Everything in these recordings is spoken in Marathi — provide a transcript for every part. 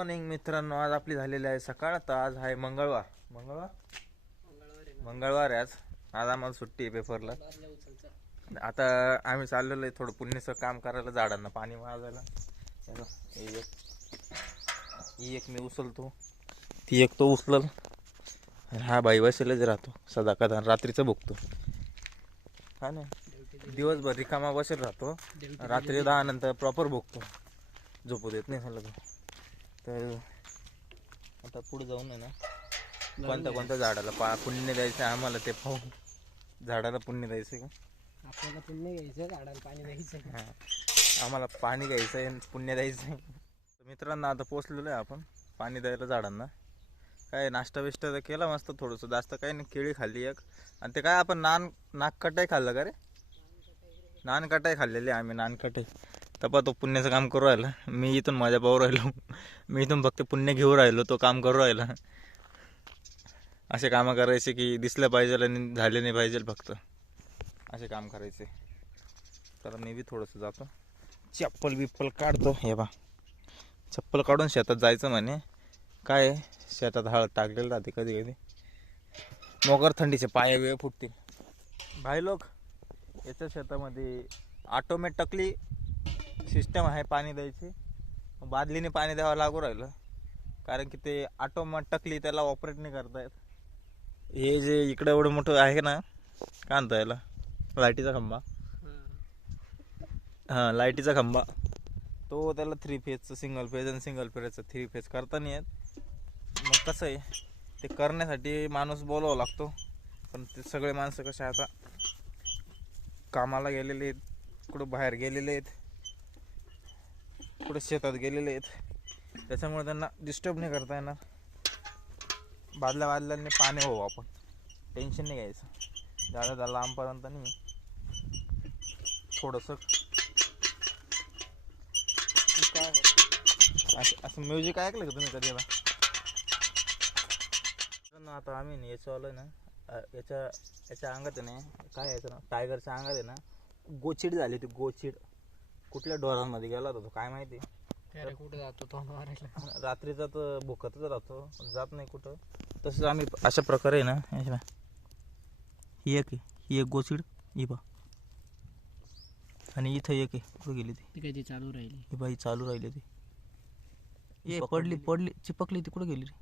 मॉर्निंग मित्रांनो, आज आपली झालेली आहे सकाळ. तर आज आहे मंगळवार आहे आज आम्हाला सुट्टी आहे पेपरला. आता आम्ही चाललेलो आहे थोडं पुण्याचं काम करायला, झाडांना पाणी वाजायला. ही एक मी उचलतो, ती एक तो उचलल. हा बाई बसेलच राहतो सदा कदा, रात्रीचं बघतो हा ना. दिवसभर रिकामा बसेल राहतो, रात्री 10 नंतर प्रॉपर बघतो, झोपू देत नाही झालं. तर आता पुढे जाऊन आहे ना, कोणत्या झाडाला पुण्य द्यायचं आम्हाला ते पाहू. झाडाला पुण्य द्यायचं का आपल्याला? पुण्य घ्यायचं, झाडाला पाणी द्यायचं. हां, आम्हाला पाणी घ्यायचं आहे, पुण्य द्यायचं आहे. मित्रांनो आता पोचलेलो आहे आपण पाणी द्यायला झाडांना. काय नाश्ता बिष्टा तर केला मस्त, थोडंसं जास्त काही नाही. केळी खाल्ली एक, आणि ते काय आपण नानकटाई खाल्लं का रे? नानकटाई खाल्लेली आम्ही, नानकटाई. तपा तो पुण्याचं काम करू राहिला, मी इथून माझ्या पाहू राहिलो. मी इथून फक्त पुण्य घेऊ राहिलो, तो काम करू राहिला. असे कामं करायचे की दिसलं पाहिजे आणि झाले नाही पाहिजे, फक्त असे काम करायचे. तर मी बी थोडंसं जातो, चप्पल बिप्पल काढतो. हे बा, चप्पल काढून शेतात जायचं म्हणे. काय शेतात हळद टाकलेलं राहते, कधी कधी मोगर थंडीचे पाय वेळ फुटतील. भाई लोक, याच्या शेतामध्ये ऑटोमॅटिकली सिस्टम आहे पाणी द्यायची. बादलीने पाणी द्यावं लागू राहिलं, कारण की ते ऑटोमॅटिकली त्याला ऑपरेट नाही करता येत. हे जे इकडं एवढं मोठं आहे ना, काय म्हणता याला, लाईटीचा खंबा. हां, लाईटीचा खंबा, तो त्याला 3 फेजचं सिंगल फेज आणि सिंगल फेजचं 3 फेज करता नाही येत. मग कसं आहे, ते करण्यासाठी माणूस बोलावा लागतो. पण ते सगळे माणसं कसे आता कामाला गेलेले आहेत, कुठं बाहेर गेलेले आहेत, कुठे शेतात गेलेले आहेत, त्याच्यामुळे त्यांना डिस्टर्ब नाही करता येणार. बादल्यांनी पाणी हो, आपण टेन्शन नाही घ्यायचं. झालं लांबपर्यंत नाही, थोडंसं काय असं म्युझिक ऐकलं का तुम्ही कधी? आता आम्ही याचं आलं ना, याच्या अंगात आहे ना, काय याचं ना, टायगरच्या अंगात आहे ना गोचिड झाली होती. गोचिड कुठल्या डोरांमध्ये गेला होता तो काय माहिती. कुठे जातो तो रात्रीचा तर भुकतच राहतो, जात नाही कुठं. तसंच आम्ही अशा प्रकारे ना, ही एक गोचिड, ही बा, आणि इथं एक आहे. कुठं गेली ती? काही चालू राहिली, ही बाई चालू राहिली ती. ये पडली चिपकली ती. कुठं गेली रे?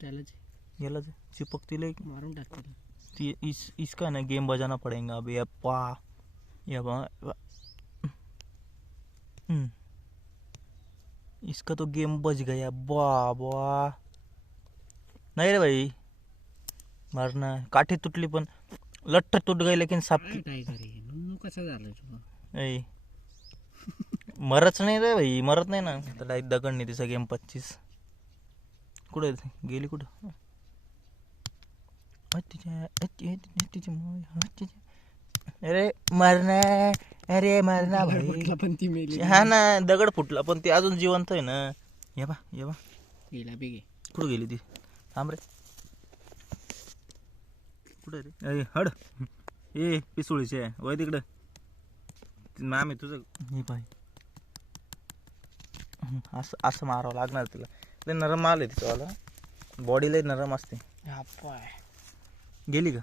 त्यालाच गेला चिपकतीला मारून टाकतील ती. इसका ना गेम बजाना पडेगा अभी. अप्पा या बा, इसका तो गेम बज गया. बा नाही रे भाई, मारना. काठी तुटली पण लठ्ठ तुट गई, लेकिन साप कसं झालं तुला? मरच नाही रे भाई, मरत नाही ना. आता दगड नाही तिचा गेम 25. कुठे गेली? कुठं? अरे मरना, अरे मरना भाई. पण ती मेली. हा ना, दगड फुटला पण ती अजून जिवंत आहे ना. ये बा गेला बी गे. कुठं गेली ती? थांब रे, कुठं रे? अरे हड, ए पिसुळीचे वय तिकडं. मॅम आहे तुझं. हे पाय, असं मारावं लागणार तिला. लय नरम माल आहे तिचा वाला, बॉडी लय नरम असते. गेली का?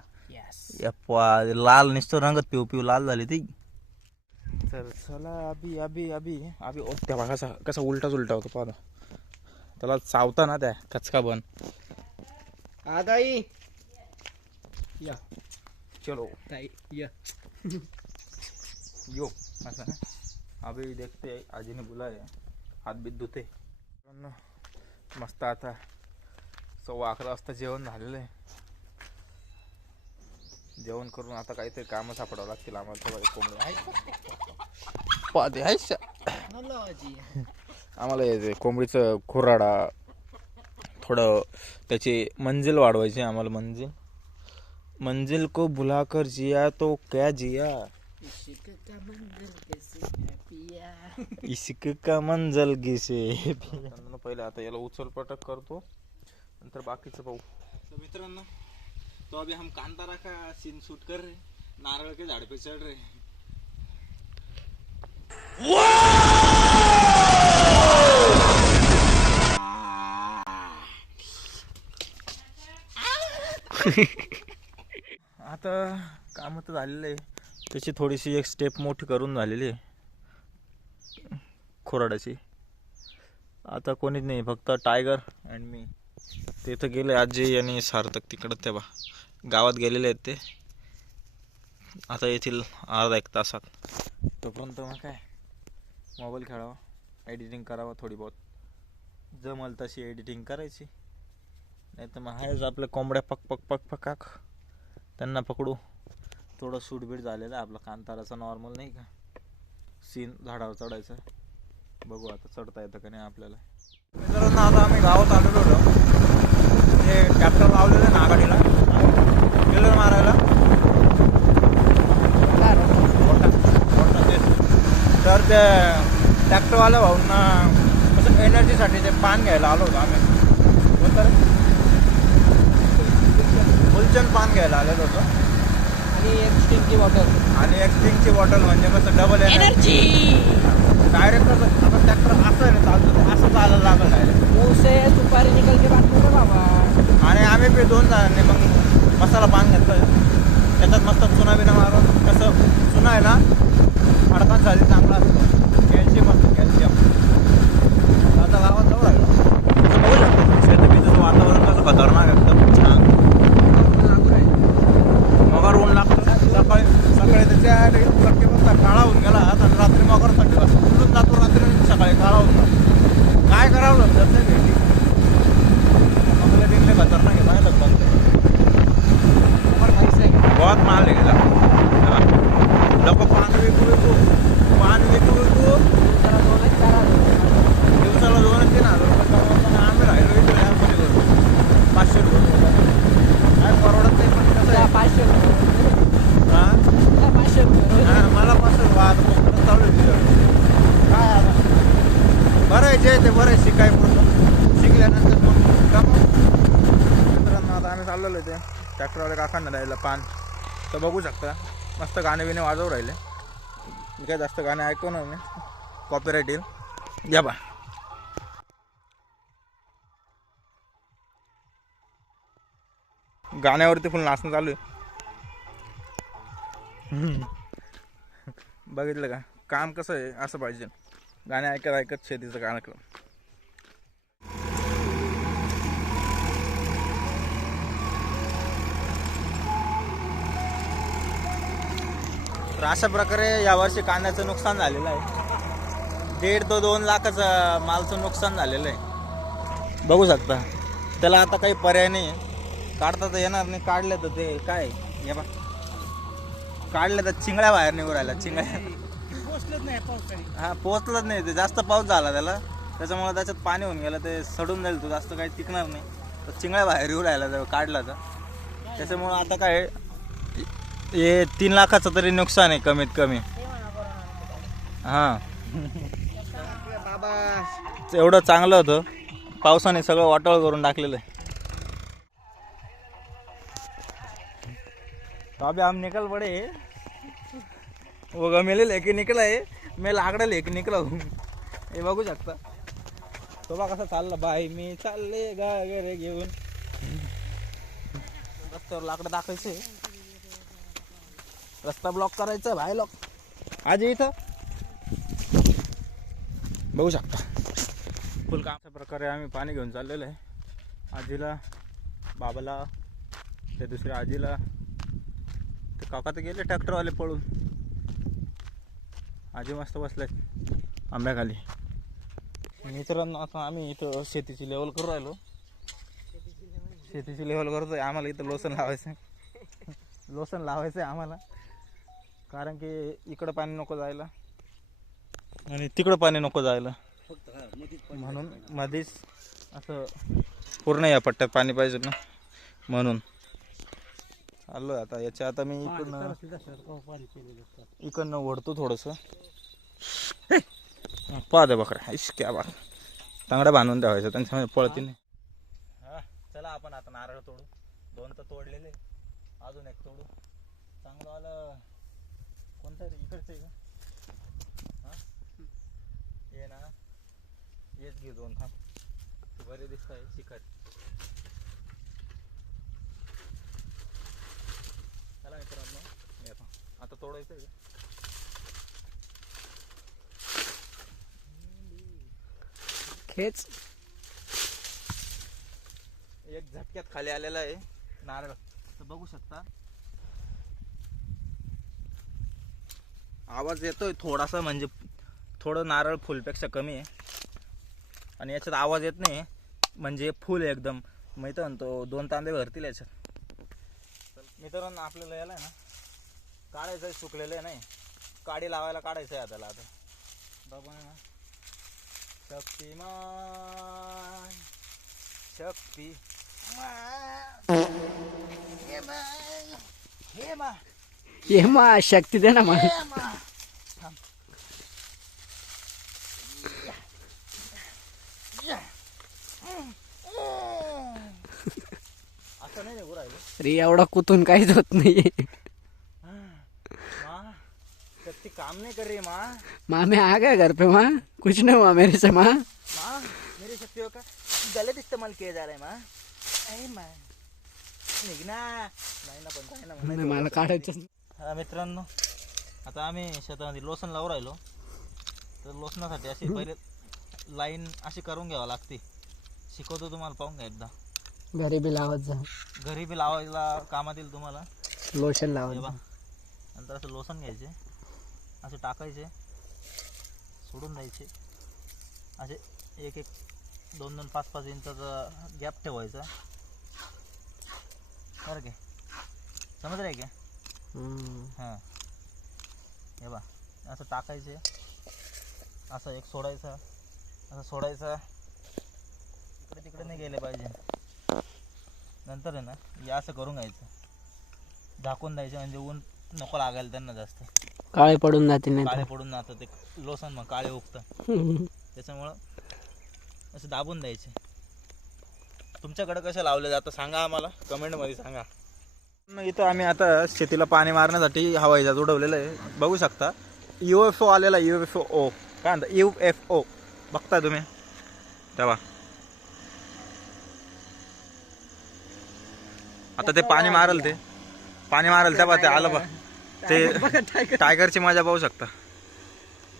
यप्पा, लाल नुसतं रंगत पिऊ लाल झाली ती. तर चला अभी तेव्हा कसा उलटाच उलटा होतो पाहता. त्याला चावता ना त्या कचका बन. दाई या, चलो ताई या. यो ऐसा अभी देखते, आजीने बुलाया, हात बीत धुते. मस्त आता 11:15 वाजता जेवण झालेलं आहे. जेवण करून आता काहीतरी कामं सापडावं लागतील आम्हाला. कोंबडी आम्हाला कोंबडीचं खुराडा, थोडं त्याची मंजिल वाढवायची आम्हाला. मंजिल को बुलाकर जिया तो क्या जिया, इश्क का मंजल किसे. पहिले आता याला उचल पटक करतो, नंतर बाकीचं पाहू. तो मित्रांनो, तो अभी हम कांतारा का सीन शूट कर रहे, नारळ के झाड़ पे चढ़ रहे. आता काम तर झालेलं आहे, त्याची थोडीशी एक स्टेप मोठी करून झालेली आहे खोराडाची. आता कोणीच नाही, फक्त टायगर आणि मी. ते तर गेले आजी आणि सार्थक तिकडं, तेव्हा गावात गेलेले आहेत ते. आता येथील अर्धा एक तासात. तोपर्यंत मग काय, मोबाईल खेळावा, एडिटिंग करावं, थोडी बहुत जमल तशी एडिटिंग करायची. नाही तर मग आहेच आपल्या कोंबड्या पक पक पक पकाक, त्यांना पकडू. थोडं सूटबीट झालेलं आहे आपला कांताराचा नॉर्मल नाही का सीन, झाडावर चढायचं. बघू आता चढता येतं का नाही आपल्याला. मित्रांनो आता आम्ही गावात आलेलो होतो, ते ट्रॅक्टर लावलेलं ना आघाडीला गेलो मारायला. तर ते ट्रॅक्टरवाल्या भाऊंना कसं एनर्जीसाठी ते पान घ्यायला आलो होतो आम्ही. तर फुलचंद पान घ्यायला आलेलो होतो. आणि एक स्टिंगची बॉटल. आणि एक स्टिंगची बॉटल म्हणजे कसं डबल एनर्जी. डायरेक्ट आता ट्रॅक्टर असं आहे ना चालतो, ते असं चालायला लागलं डायरेक्ट. उसे दुपारी निकल के बात करो बाबा. आणि आम्ही बी 2 जणांनी मग मसाला पान घेतलं, त्याच्यात मस्त चुना बिना मारून. कसं चुना आहे ना हाडकांसाठी चांगला असतो, कॅल्शियम असतं, कॅल्शियम. आता गावात जवळ आहे शेतीचं वातावरण कसं खतरनाक एकदम छान. मगर ऊन लागतं सकाळी सकाळी, त्याच्या लक्की बघता काळा होऊन गेला. आणि रात्री मगर थंडी वाजता उलटून जातो, रात्री सकाळी काळा होऊन जातो. काय करावं लागतं ते भेटी मगले बिनले खतरनाक आहे, पाहिलं बघते. बहुत माल आहे गेला. लोक पान विकू दिवसाला 2-3 हजार रुपये कमवताना आम्ही राहिलो इथं यामध्ये 500 रुपये. काय परवडत नाही, पण कसं आहे 500 हां 500 हां मला 500 वाद चालू आहे. काय आता बरं आहे, जे ते बरं आहे शिकाय पुढचं, शिकल्यानंतर मग कमव. मित्रांनो आता आम्ही चाललेलो ते ट्रॅक्टरवाले काकांना द्यायला पान. तर बघू शकता मस्त गाणे बिणे वाजवू राहिले. मी काय जास्त गाणे ऐकवणार नाही, कॉपीराईट येईल. या बा गाण्यावरती फुल नाचणं चालू आहे. बघितलं का काम कसं आहे, असं पाहिजे. गाणे ऐकत ऐकत शेतीचं कार्यक्रम. तर अशा प्रकारे यावर्षी कांद्याचं नुकसान झालेलं आहे. 1.5 ते 2 लाखाचं मालचं नुकसान झालेलं आहे, बघू शकता. त्याला आता काही पर्याय नाही, काढता तर येणार नाही. काढले तर ते काय हे बा, काढले तर चिंगळ्या बाहेर निघू राहिल्या. चिंगळ्या पोचलंच नाही पावसाने. हा पोचलंच नाही, ते जास्त पाऊस झाला त्याला, त्याच्यामुळे त्याच्यात पाणी होऊन गेलं, ते सडून जाईल, तो जास्त काही टिकणार नाही. तर चिंगळ्या बाहेर येऊ राहिला जर काढला तर. त्याच्यामुळं आता काय हे 3 लाखाचं तरी नुकसान आहे कमीत कमी. हां बाबा एवढं चांगलं होतं, पावसाने सगळं वाटोळ करून टाकलेलं आहे. तो अभी हम निकल पड़े, वो गमेले लेके निकला है, मैं लाकड़ा लेके निकला हूँ. हे बघू शकता तो बा कसा चालला. बाई मी चालले गागरे घेऊन. रस्त्यावर लाकडं टाकायचे, रस्ता ब्लॉक करायचा, भाई लॉक. आज इथं बघू शकता फुल काम. अशा प्रकारे आम्ही पाणी घेऊन चाललेलं आहे. आजीला, बाबाला, त्या दुसऱ्या आजीला. ते काका तर गेले ट्रॅक्टरवाले पळून. आजी मस्त बसल्यात आंब्याखाली. मित्रांनो आता आम्ही इथं शेतीची लेवल करू राहिलो. शेतीची लेवल करतोय. आम्हाला इथं लोसन लावायचं आहे, लोसन लावायचं आहे आम्हाला. कारण की इकडं पाणी नको जायला आणि तिकडं पाणी नको जायला, म्हणून मध्येच असं पूर्ण या पट्ट्यात पाणी पाहिजे ना, म्हणून आलो आता. याच्या आता मी इकडनं ओढतो थोडंसं. पाहा दे बकरा, इश क्या बात. तांगड्या बांधून ठेवायचं, त्यांच्यामध्ये पळती नाही. हा चला आपण आता नारळ तोडू. 2 तर तोडलेले, अजून एक तोडू. चांगलं वाला कोणतं रे, इकडचं आहे का? हां ये ना, येच घे 2 थांब, बरे दिसत आहे शिखर. बघा मित्रांनो, हे पहा. आता तोडायचं आहे का? खेच. एक झटक्यात खाली आलेला आहे नारळ, तर बघू शकता. आवाज येतोय थोडासा, म्हणजे थोडं नारळ फुलपेक्षा कमी आहे आणि याच्यात आवाज येत नाही, म्हणजे फुल एकदम माहिती आहे ना, तो 2 तांबे भरतील याच्यात. मित्रांनो आपल्याला याला आहे ना काढायचं आहे, सुकलेलं आहे नाही, काडी लावायला काढायचं आहे त्याला. आता बाबा शक्तिमान शक्ती ये मा शक्ती दे ना मला. असं नाही निघू राहिलं. अरे एवढा कुतून काहीच होत नाहीये. माँ शक्ति काम नहीं कर रही माँ. माँ मैं आ गया घर पे माँ, कुछ नहीं हुआ मेरे से माँ. माँ मेरी शक्तियों का गलत इस्तेमाल किया जा रहा है माँ. अरे माँ निघना नाही ना, पण काय ना नाही, मला काढायचं. हा मित्रांनो, आता आम्ही शेतामध्ये लोसन लावून राहिलो. तर लोसनासाठी अशी पहिले लाईन अशी करून घ्यावं लागते. शिकवतो तुम्हाला, पाहून घ्या एकदा. घरी बी लावत जा, घरी बी लावायला कामात येईल तुम्हाला. लोशन हे लावत बा, जा. नंतर असं लोसन घ्यायचे, असे टाकायचे, सोडून द्यायचे. असे 1-1, 2-2, 5-5 इंचाचा गॅप ठेवायचा. बरं काय समज आहे का? हां हे बा, असं टाकायचे, असं एक सोडायचा, असं सोडायचा, इकडे तिकडे नाही गेले पाहिजे. नंतर आहे ना हे असं करून घ्यायचं, झाकून द्यायचे, म्हणजे ऊन नको लागायला त्यांना जास्त. काळे पडून जाते काळे नाही पडून जातं ते लोसन, मग काळे उगतं. त्याच्यामुळं असं दाबून द्यायचे. तुमच्याकडे कसं लावलं जातं सांगा आम्हाला, कमेंटमध्ये सांगा. इथं आम्ही आता शेतीला पाणी मारण्यासाठी हवाई जहाज उडवलेलं आहे, बघू शकता. UFO आलेला, UFO काय म्हणता, UFO बघताय तुम्ही तेव्हा. आता ते पाणी मारल, तेव्हा ते आलं बघ. ते टायगरची मजा पाहू शकता.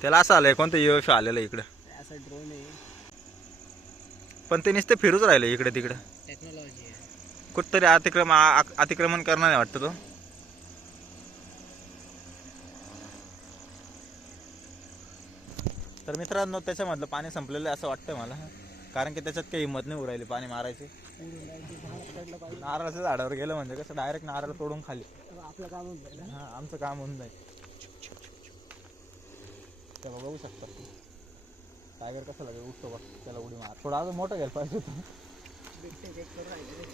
त्याला असं आलंय, कोणतं UFO आलेलं इकडं, असं ड्रोन आहे. पण ते नुसते फिरूच राहिले इकडे तिकडे. टेक्नॉलॉजी आहे. कुठतरी अतिक्रमण करणार नाही वाटतं तो. तर मित्रांनो त्याच्यामधलं पाणी संपलेलं आहे असं वाटतंय मला, कारण की त्याच्यात काही हिंमत नाही उरायली पाणी मारायची. नारळाच्या झाडावर गेलं म्हणजे कसं डायरेक्ट नारळ तोडून खाली. आपलं काम होऊन जाईल. हां आमचं काम होऊन जाईल. तेव्हा बघू शकता टायगर कसं लागेल, उठतो बघ, त्याला उडी मार. थोडं अजून मोठं घ्यायला पाहिजे होतं. बिबटे चेक करून राहिले.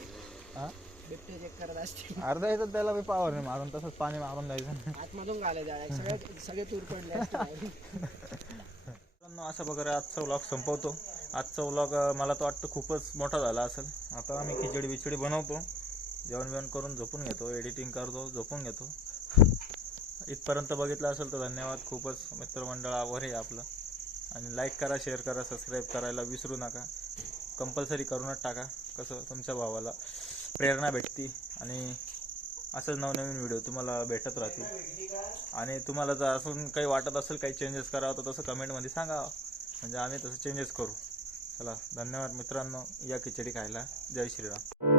हां बिबटे चेक करत असते. अर्धा यायचं त्याला बी पावर नाही मारून, तसंच पाणी मारून द्यायचं. आतमधून घालायचं, सगळे तूर पडले असते. असं वगैरे आजचा व्लॉग संपवतो. आजचा व्लॉग मला तर वाटतं खूपच मोठा झाला असेल. आता आम्ही खिचडी बिचडी बनवतो, जेवण बिवण करून झोपून घेतो, एडिटिंग करतो, झोपून घेतो. इथपर्यंत बघितलं असेल तर धन्यवाद. खूपच मित्रमंडळ आभार आहे आपलं. आणि लाईक करा, शेअर करा, सबस्क्राईब करायला विसरू नका. कंपल्सरी करूनच टाका, कसं तुमच्या भावाला प्रेरणा भेटते आणि असंच नवनवीन व्हिडिओ तुम्हाला भेटत राहतील. आणि तुम्हाला जर असून काही वाटत असेल काही चेंजेस करावं तर तसं कमेंटमध्ये सांगा, म्हणजे आम्ही तसं चेंजेस करू. चला धन्यवाद मित्रांनो, या खिचडी खायला. जय श्रीराम.